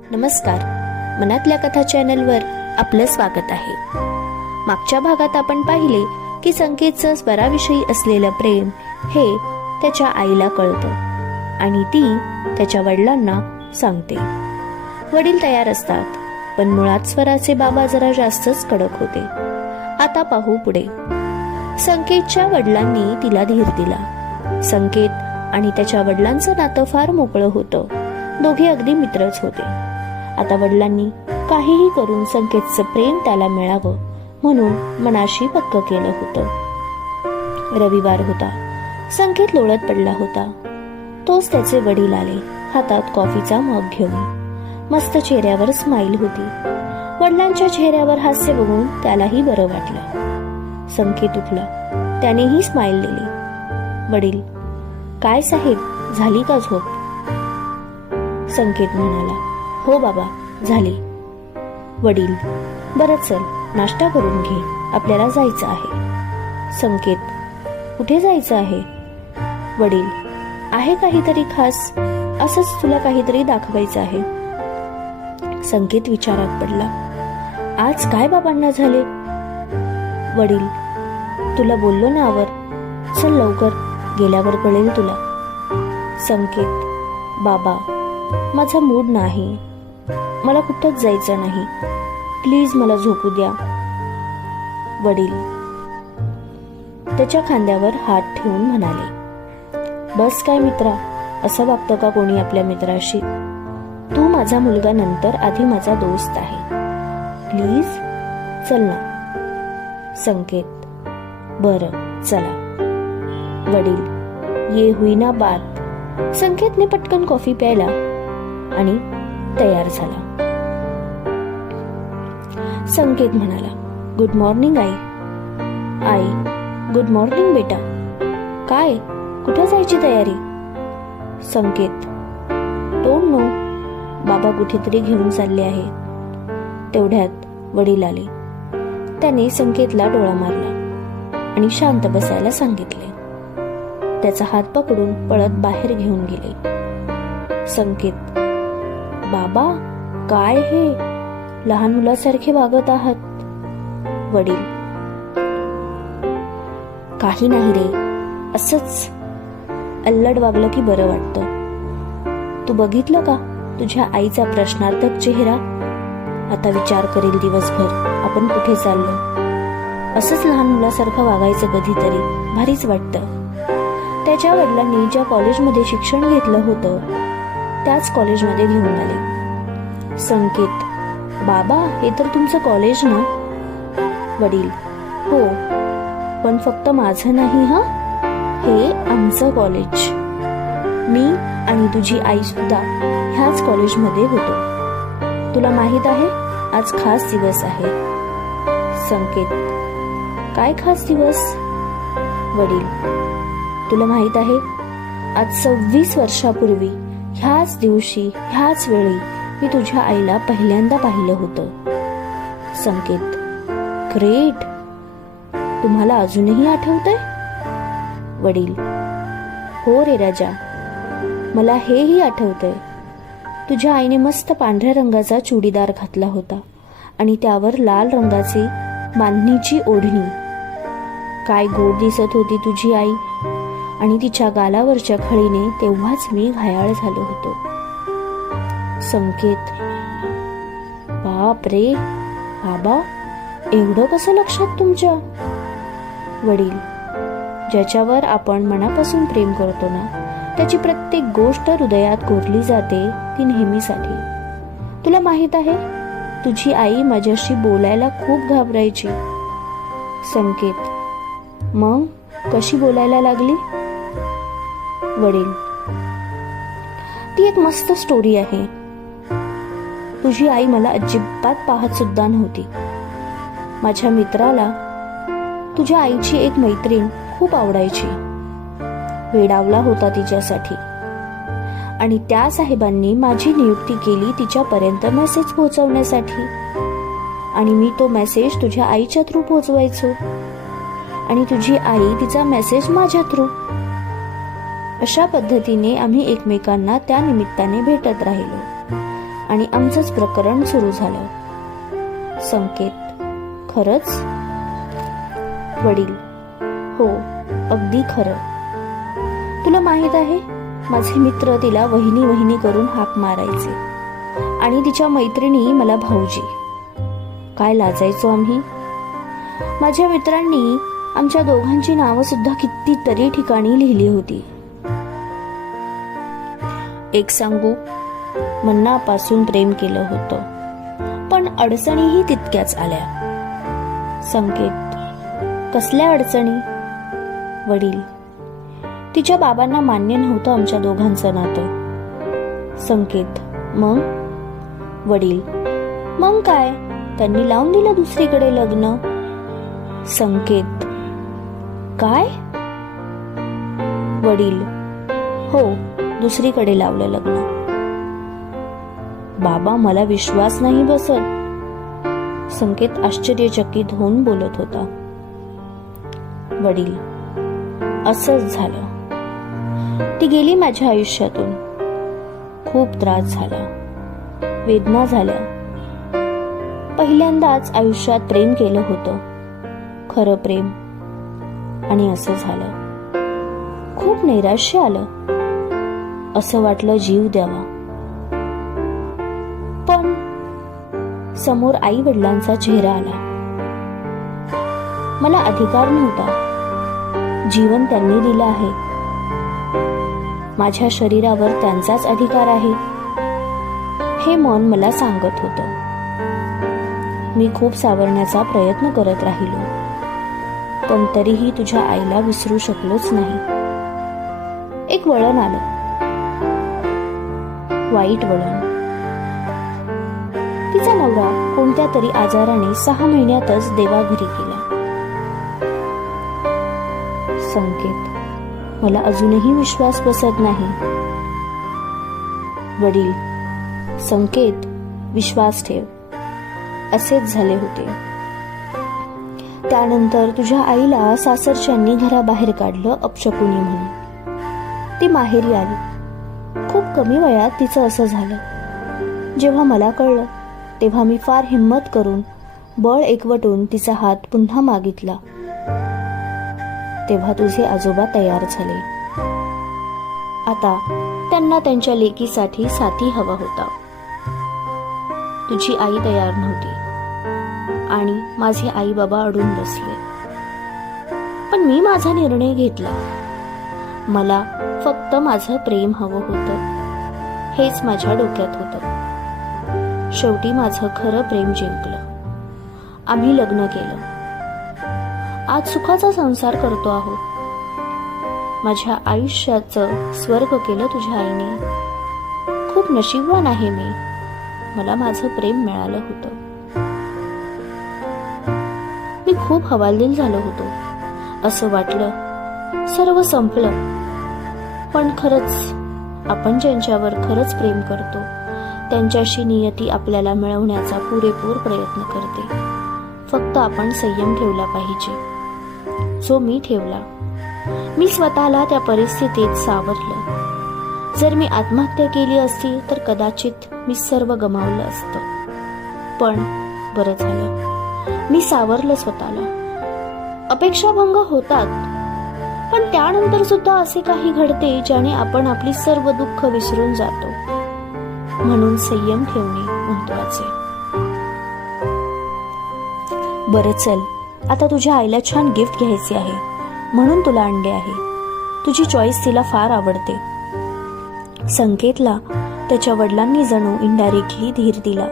नमस्कार, मनातल्या कथा चॅनलवर आपलं स्वागत आहे. मागच्या भागात आपण पाहिले की संकेतचं स्वराविषयी असलेलं प्रेम हे त्याच्या आईला कळतं आणि ती त्याच्या वडिलांना सांगते. वडील तयार असतात, पण मुळात स्वराचे बाबा जरा जास्तच कडक होते. आता पाहू पुढे. संकेतच्या वडिलांनी तिला धीर दिला. संकेत आणि त्याच्या वडिलांचं नातं फार मोकळं होतं. दोघे अगदी मित्रच होते. आता वडिलांनी काहीही करून संकेतचं प्रेम त्याला मिळावं म्हणून मनाशी पक्क केलं होतं. रविवार होता. संकेत लोळत पडला होता. तोच त्याचे वडील आले, हातात कॉफीचा मग घेऊन. मस्त चेहऱ्यावर स्माईल होती. वडिलांच्या चेहऱ्यावर हास्य बघून त्यालाही बरं वाटलं. संकेत उठला. त्यानेही स्माईल दिली. वडील, काय साहेब, झाली का झोप? संकेत म्हणाला, हो बाबा, झाली. वडील, बरं चल, नाश्ता करून घे, आपल्याला जायचं आहे. संकेत, कुठे जायचं आहे? वडील, आहे काहीतरी खास, असंच तुला काहीतरी दाखवायचं आहे. संकेत विचारात पडला. आज काय बाबांना झाले? वडील, तुला बोललो ना आवर, चल लवकर, गेल्यावर कळेल तुला. संकेत, बाबा, माझा मूड नाही, मला कुठंच जायचं नाही, प्लीज मला झोपू द्या. वडील त्याच्या खांद्यावर हात ठेवून म्हणाले, बस काय मित्रा, असं वागतं का कोणी आपल्या मित्राशी? तू माझा मुलगा नंतर, आधी माझा दोस्त आहे, प्लीज चल ना. संकेत, बरं चला. वडील, ये हुई ना बात. संकेतने पटकन कॉफी प्यायला आणि तयार झाला. संकेत म्हणाला, good morning I. I, good morning बेटा. काय, कुठे जायची तयारी? संकेत, डोंट नो, बाबा कुठेतरी घेऊन चालले आहे. तेवढ्यात वडील आले. त्याने संकेतला डोळा मारला आणि शांत बसायला सांगितले. त्याचा हात पकडून पळत बाहेर घेऊन गेले. संकेत, बाबा, काय हे, लहान मुलासारखे वागत आहात? वडील, काही नाही रे, असंच अल्लड वागलं की बरं वाटतं. तू बघितलं का तुझ्या आईचा प्रश्नार्थक चेहरा? आता विचार करेल दिवसभर आपण कुठे चाललो. असंच लहान मुलासारखं वागायचं कधीतरी, भारीच वाटतं. त्याच्या वडिलांनी ज्या कॉलेजमध्ये शिक्षण घेतलं होतं त्याच कॉलेजमध्ये घेऊन आले. संकेत, बाबा, हे तर तुमचं कॉलेज ना? वडील, हो, पण फक्त माझं नाही हा, हे आमचं कॉलेज. मी आणि तुझी आई सुद्धा ह्याच कॉलेजमध्ये होतो. तुला माहित आहे, आज खास दिवस आहे. संकेत, काय खास दिवस? वडील, तुला माहित आहे, आज 26 वर्षापूर्वी ह्याच दिवशी, ह्याच वेळी मी तुझ्या आईला पहिल्यांदा पाहिलं होतं. संकेत, ग्रेट, तुम्हाला अजूनही आठवतंय? वडील, हो रे राजा, मला हेही आठवतंय. तुझ्या आईने मस्त पांढऱ्या रंगाचा चुडीदार घातला होता आणि त्यावर लाल रंगाची बांधणीची ओढणी. काय गोड दिसत होती तुझी आई, आणि तिच्या गालावरच्या खळीने तेव्हाच मी घायाळ झालो होतो. संकेत, बाप रे, बाबा, एवढं कसं लक्षात तुमच्या? वडील, ज्याच्यावर आपण मनापासून प्रेम करतो ना, त्याची प्रत्येक गोष्ट हृदयात कोरली जाते, ती नेहमीसाठी. तुला माहित आहे, तुझी आई माझ्याशी बोलायला खूप घाबरायची. संकेत, मग कशी बोलायला लागली? वडील, ती एक मस्त स्टोरी आहे. तुझी आई मला अजिबात पाहत सुद्धा नव्हती. माझ्या मित्राला तुझ्या आईची एक मैत्रीण खूप आवडायची. वेडावला होता तिच्यासाठी, आणि त्या साहेबांनी माझी नियुक्ती केली तिच्यापर्यंत मेसेज पोहोचवण्यासाठी. आणि मी तो मेसेज तुझ्या आईच्या थ्रू पोहोचवायचो आणि तुझी आई तिचा मेसेज माझ्या थ्रू. अशा पद्धतीने आम्ही एकमेकांना त्या निमित्ताने भेटत राहिलो. आणि आमचंच प्रकरण सुरू झालं. संकेत, खरंच? वडील, हो, अगदी खरं. तुला माहित आहे, माझे मित्र तिला वहिनी वहिनी करून हाक मारायचे आणि तिच्या मैत्रिणी मला भाऊजी. काय लाजायचो आम्ही. माझ्या मित्रांनी आमच्या दोघांची नावं सुद्धा कितीतरी ठिकाणी लिहिली होती. एक सांगू, मनापासून प्रेम केलं होतं, पण अडचणीही तितक्याच आल्या. संकेत, कसल्या अडचणी? वडील, तिच्या बाबांना मान्य नव्हतं आमच्या दोघांचं नातं. संकेत, मग? वडील, मग काय, त्यांनी लावून दिलं दुसरीकडे लग्न. संकेत, काय? वडील, हो, दुसरीकडे लावलं लग्न. बाबा, मला विश्वास नाही बसत. संकेत आश्चर्यचकित होऊन बोलत होता. वडील, असंच झालं. ती गेली माझ्या आयुष्यातून. खूप त्रास झाला, वेदना झाल्या. पहिल्यांदाच आयुष्यात प्रेम केलं होतं, खरं प्रेम, आणि असं झालं. खूप नैराश्य आलं. असं वाटलं जीव द्यावा. पण समोर आई वडिलांचा चेहरा आला. मला अधिकार नव्हता. जीवन त्यांनी दिलं आहे. माझ्या शरीरावर त्यांचाच अधिकार आहे, हे मन मला सांगत होतं. मी खूप सावरण्याचा प्रयत्न करत राहिलो, पण तरीही तुझ्या आईला विसरू शकलोच नाही. एक वळण आलं, वाईट वळण. तिचा नवरा कोणत्या तरी आजाराने 6 महिन्यातच देवाघरी गेला. संकेत, मला अजूनही विश्वास बसत नाही. वडील, संकेत, विश्वास ठेव. असेच झाले होते. त्यानंतर तुझ्या आईला सासरच्यांनी घराबाहेर काढलं अपशकुनी म्हणून. ती माहेरी आली. खूप कमी वयात तिचं असं झालं. जेव्हा मला कळलं तेव्हा मी फार हिम्मत करून बळ एकवटून तिचा हात पुन्हा मागितला. तेव्हा तुझे आजोबा तयार झाले. आता त्यांना त्यांच्या लेकीसाठी साथी हवा होता. तुझी आई तयार नव्हती आणि माझे आई बाबा अडून बसले. पण मी माझा निर्णय घेतला. मला फक्त माझं प्रेम हवं होतं, हेच माझ्या डोक्यात होतं. शेवटी माझं खरं प्रेम जिंकलं. आम्ही लग्न केलं. आज सुखाचा संसार करतो आहोत. माझ्या आयुष्याचं स्वर्ग केलं तुझ्या आईने. खूप नशीबवान आहे मी. मला माझं प्रेम मिळालं होतं. मी खूप हवालदिल झालो होतो. असं वाटलं सर्व संपलं. पण खरंच आपण ज्यांच्यावर खरंच प्रेम करतो त्यांच्याशी नियती आपल्याला मिळवण्याचा पुरेपूर प्रयत्न करते. फक्त आपण संयम ठेवला पाहिजे, जो मी ठेवला. मी स्वतःला त्या परिस्थितीत सावरलं. जर मी आत्महत्या केली असती तर कदाचित मी सर्व गमावलं असतं. पण बरं झालं, मी सावरलं स्वतःला. अपेक्षाभंग होतात, पण त्यानंतर सुद्धा असे काही घडते ज्याने आपण आपली सर्व दुःख विसरून जातो. म्हणून संयम ठेवणे महत्वाचे. बरं चल, आता तुझ्या आईला छान गिफ्ट घ्यायचे आहे म्हणून तुला आणले आहे. तुझी चॉईस तिला फार आवडते. संकेतला त्याच्या वडिलांनी जणू इनडायरेक्टली धीर दिला.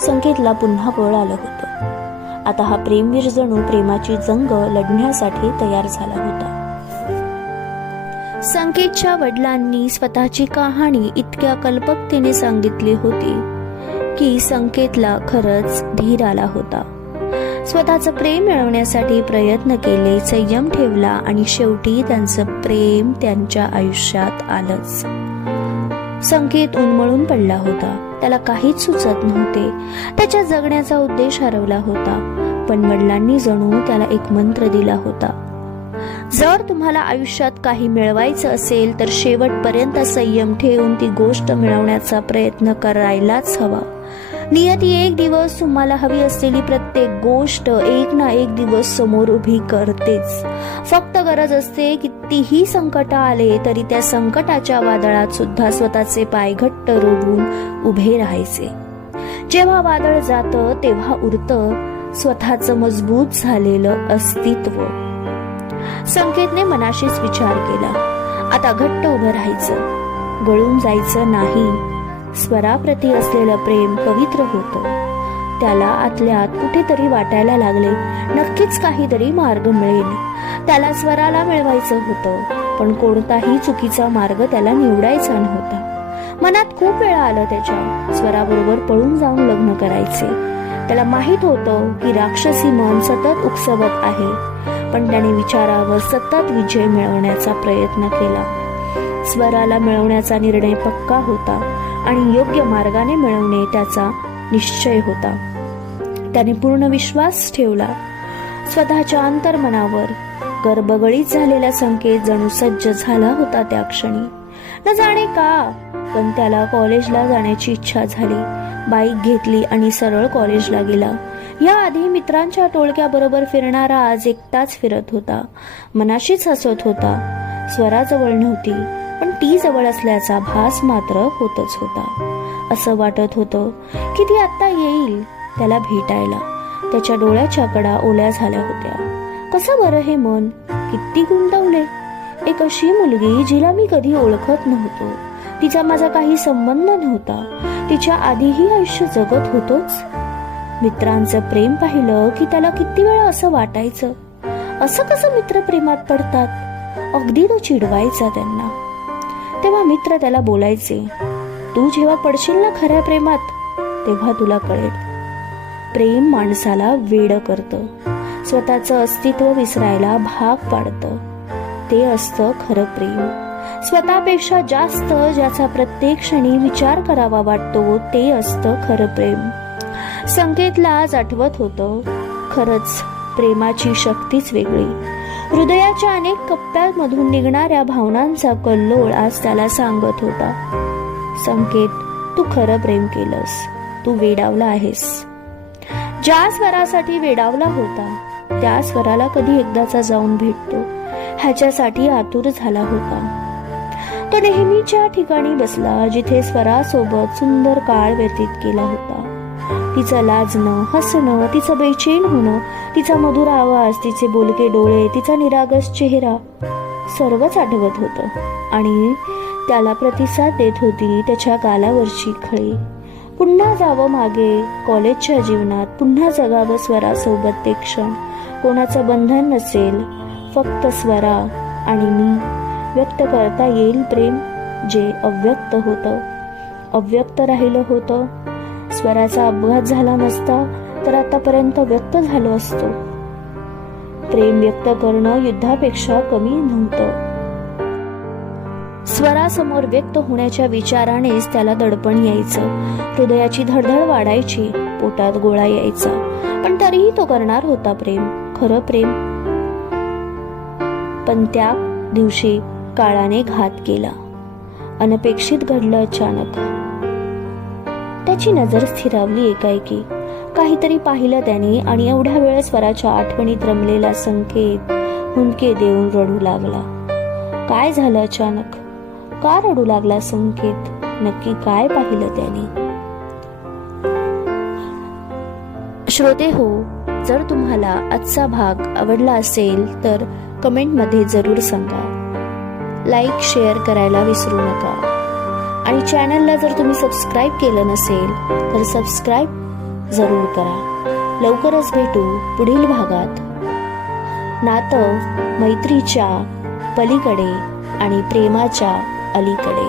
संकेतला पुन्हा बळ आलं होतं. आता हा प्रेमवीर जणू प्रेमाची जंग लढण्यासाठी तयार झाला होता. संकेतच्या वडिलांनी स्वतःची कहाणी इतक्या कल्पकतेने सांगितली होती की संकेतला खरंच धीर आला होता. स्वतःचं प्रेम मिळवण्यासाठी प्रयत्न केले, संयम ठेवला आणि शेवटी त्यांचं प्रेम त्यांच्या आयुष्यात आलंच. संकेत उन्मळून पडला होता. त्याला काहीच सुचत नव्हते. त्याच्या जगण्याचा उद्देश हरवला होता. पण वडिलांनी जणू त्याला एक मंत्र दिला होता. जर तुम्हाला आयुष्यात काही मिळवायचं असेल तर शेवटपर्यंत संयम ठेवून ती गोष्ट मिळवण्याचा प्रयत्न करायलाच हवा. नियती एक दिवस तुम्हाला हवी असलेली प्रत्येक गोष्ट एक ना एक दिवस समोर उभी करतेच. फक्त गरज असते कितीही संकट आले तरी त्या संकटाच्या वादळात सुद्धा स्वतःचे पाय घट्ट रोवून उभे राहायचे. जेव्हा वादळ जातं तेव्हा उरतं स्वतःचं मजबूत झालेलं अस्तित्व. संकेतने मनाशीच विचार केला, आता घट्ट उभं राहायचं, गळून जायचं नाही. स्वराप्रती असलेलं प्रेम पवित्र होतं. त्याला आतल्या आत कुठेतरी वाटायला लागले, नक्कीच काहीतरी मार्ग मिळेल. त्याला स्वराला मिळवायचं होतं, पण कोणताही चुकीचा मार्ग त्याला निवडायचा नव्हता. मनात खूप वेळा आलं त्याच्या स्वराबरोबर पळून जाऊन लग्न करायचे. त्याला माहित होतं की राक्षसी मन सतत उकसवत आहे, पण त्याने विचारावर सतत विजय मिळवण्याचा प्रयत्न केला. स्वराला मिळवण्याचा निर्णय पक्का होता आणि योग्य मार्गाने मिळवणे त्याचा निश्चय होता. त्याने पूर्ण विश्वास ठेवला स्वतःच्या अंतर्मनावर. गर्भगळीत झालेला संकेत जणू सज्ज झाला होता त्या क्षणी. न जाणे का, पण त्याला कॉलेजला जाण्याची इच्छा झाली. बाईक घेतली आणि सरळ कॉलेजला गेला. याआधी मित्रांच्या टोळक्याबरोबर फिरणारा आज एकटाच फिरत होता. मनाशीच हसत होता. स्वराजवळ नव्हती, पण ती जवळ असल्याचा भास मात्र होतच होता. असं वाटत होतं की ती आता येईल त्याला भेटायला. त्याच्या डोळ्याच्या कडा ओल्या झाल्या होत्या. कसं बरं हे मन, किती गुंतवले. एक अशी मुलगी जिला मी कधी ओळखत नव्हतो, तिचा माझा काही संबंध नव्हता, तिच्या आधीही आयुष्य जगत होतोच. मित्रांचं प्रेम पाहिलं की त्याला किती वेळा असं वाटायचं, असं कसं मित्र प्रेमात पडतात. अगदी तो चिडवायचा त्यांना. तेव्हा मित्र त्याला बोलायचे, तू जेव्हा पडशील ना खऱ्या प्रेमात तेव्हा तुला कळेल. प्रेम माणसाला वेडं करतं, स्वतःचं अस्तित्व विसरायला भाग पाडतं. ते असतं खरं प्रेम. स्वतःपेक्षा जास्त ज्याचा प्रत्येक क्षणी विचार करावा वाटतो ते असतं खरं प्रेम. संकेतला आज आठवत होतं, खरंच प्रेमाची शक्तीच वेगळी. हृदयाच्या अनेक कप्प्यांमधून निघणाऱ्या भावनांचा कल्लोळ आज त्याला सांगत होता, संकेत, तू खरं प्रेम केलंस, तू वेडावला आहेस. ज्या स्वरासाठी वेडावला होता त्या स्वराला कधी एकदाचा जाऊन भेटतो ह्याच्यासाठी आतुर झाला होता. तो नेहमीच्या ठिकाणी बसला जिथे स्वरासोबत सुंदर काळ व्यतीत केला होता. तिचं लाजणं, हसणं, तिचं बेचैन होणं, तिचा मधुर आवाज, तिचे बोलके डोळे, तिचा निरागस चेहरा सर्वच आठवत होतं आणि त्याला प्रतिसाद देत होती त्याच्या गालावरची खळी. पुन्हा जावं मागे कॉलेजच्या जीवनात, पुन्हा जगावं स्वरासोबत ते क्षण. कोणाचं बंधन नसेल, फक्त स्वरा आणि मी. व्यक्त करता येईल प्रेम जे अव्यक्त होतं, अव्यक्त राहिलं होतं. स्वराचा अपघात झाला नसता तर आतापर्यंत व्यक्त झालो असतो. प्रेम व्यक्त करणं युद्धापेक्षा कमी नव्हतं. स्वरासमोर व्यक्त होण्याच्या विचारानेच त्याला दडपण यायचं, हृदयाची धडधड वाढायची, पोटात गोळा यायचा, पण तरीही तो करणार होता प्रेम, खरं प्रेम. पण त्या दिवशी काळाने घात केला. अनपेक्षित घडलं अचानक. त्याची नजर स्थिरावली एकाएकी. काहीतरी पाहिलं त्याने आणि एवढ्या वेळ स्वराच्या आठवणीत रमलेला संकेत हुंदके देऊन रडू लागला. काय झालं अचानक? का रडू लागला संकेत? नक्की काय पाहिलं त्याने? श्रोते हो, जर तुम्हाला आजचा भाग आवडला असेल तर कमेंटमध्ये जरूर सांगा. लाईक शेअर करायला विसरू नका आणि चॅनलला जर तुम्ही सबस्क्राईब केलं नसेल तर सबस्क्राईब जरूर करा. लवकरच भेटू पुढील भागात. नातं मैत्रीच्या पलीकडे आणि प्रेमाच्या अलीकडे.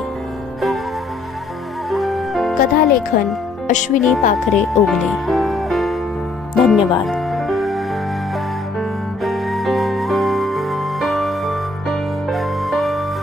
कथालेखन अश्विनी पाखरे ओगले. धन्यवाद.